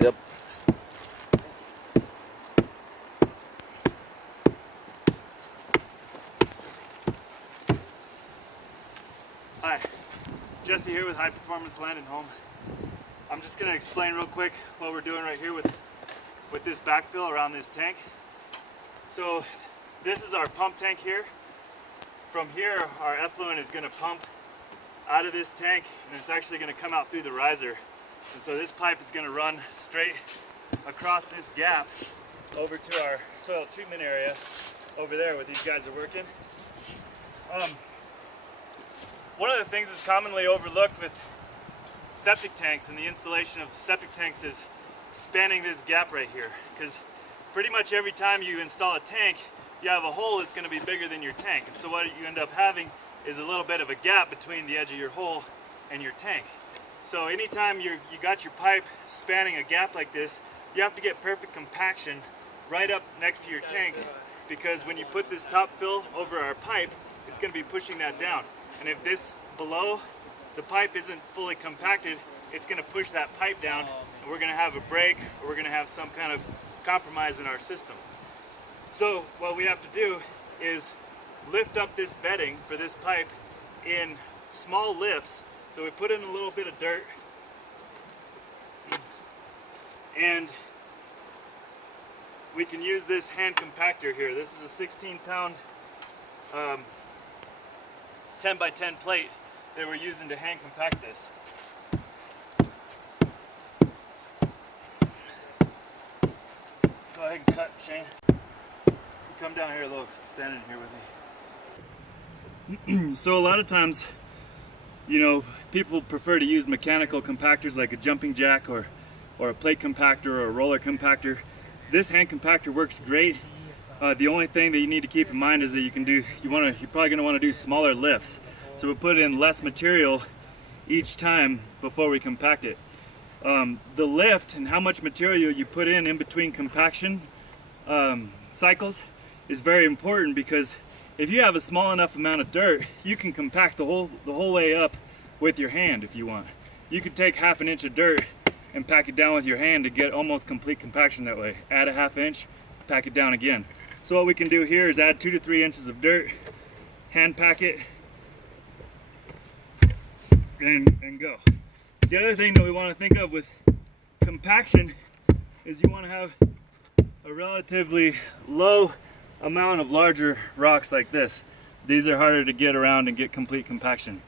Yep. Hi, Jesse here with High Performance Land and Home. I'm just going to explain real quick what we're doing right here with this backfill around this tank. So this is our pump tank here. From here, our effluent is going to pump out of this tank, and it's actually going to come out through the riser. And so this pipe is going to run straight across this gap over to our soil treatment area over there where these guys are working. One of the things that's commonly overlooked with septic tanks and the installation of septic tanks is spanning this gap right here, because pretty much every time you install a tank, you have a hole that's going to be bigger than your tank. And so what you end up having is a little bit of a gap between the edge of your hole and your tank. So anytime you got your pipe spanning a gap like this, you have to get perfect compaction right up next to your tank, because when you put this top fill over our pipe, it's going to be pushing that down. And if this below the pipe isn't fully compacted, it's going to push that pipe down, and we're going to have a break, or we're going to have some kind of compromise in our system. So what we have to do is lift up this bedding for this pipe in small lifts. So we put in a little bit of dirt, and we can use this hand compactor here. This is a 16-pound 10 by 10 plate that we're using to hand compact this. Go ahead and cut, Shane. Come down here a little, stand in here with me. So a lot of times, you know, people prefer to use mechanical compactors like a jumping jack or a plate compactor or a roller compactor. This hand compactor works great. The only thing that you need to keep in mind is that you're probably going to want to do smaller lifts. So we'll put in less material each time before we compact it. The lift and how much material you put in between compaction cycles is very important, because if you have a small enough amount of dirt, you can compact the whole way up with your hand if you want. You could take half an inch of dirt and pack it down with your hand to get almost complete compaction that way. Add a half inch, pack it down again. So what we can do here is add 2 to 3 inches of dirt, hand pack it, and go. The other thing that we want to think of with compaction is you want to have a relatively low amount of larger rocks like this. These are harder to get around and get complete compaction.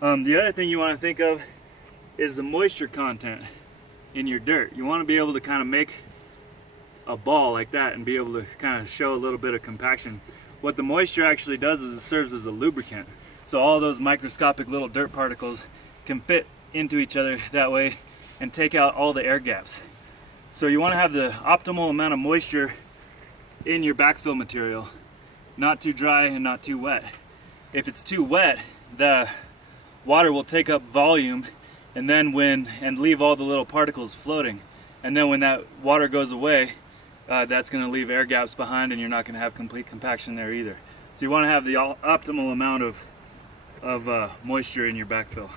The other thing you want to think of is the moisture content in your dirt. You want to be able to kind of make a ball like that and be able to kind of show a little bit of compaction. What the moisture actually does is it serves as a lubricant. So all those microscopic little dirt particles can fit into each other that way and take out all the air gaps. So you want to have the optimal amount of moisture in your backfill material, not too dry and not too wet. If it's too wet, the water will take up volume and leave all the little particles floating. And then when that water goes away, that's going to leave air gaps behind, and you're not going to have complete compaction there either. So you want to have the optimal amount of moisture in your backfill.